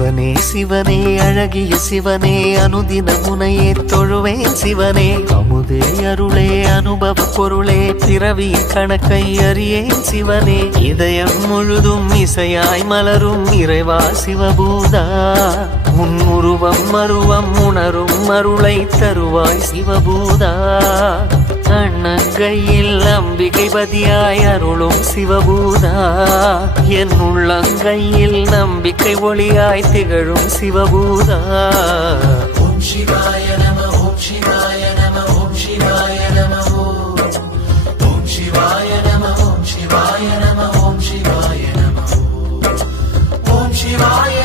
சிவனே சிவனே அழகிய சிவனே அனுதின முனையே தொழுவேன் சிவனே அமுதே அருளே அனுபவ பொருளே பிறவியின் கணக்கை அறியேன் சிவனே இதயம் முழுதும் இசையாய் மலரும் இறைவா சிவபூதா உன் உருவம் மருவம் உணரும் அருளை தருவாய் சிவபூதா அண்ணங்கையில் அம்பிகை பதியாய் அருளும் சிவபூதா என் உள்ளங்கையில் நம்பிக்கை ஒளியாய் திகழும் சிவபூதா ஓம் சிவாய நம ஓம் சிவாய நம ஓம் சிவாய நம ஓம் சிவாய நம ஓம் சிவாய நம ஓம் சிவாய நம ஓம் சிவாய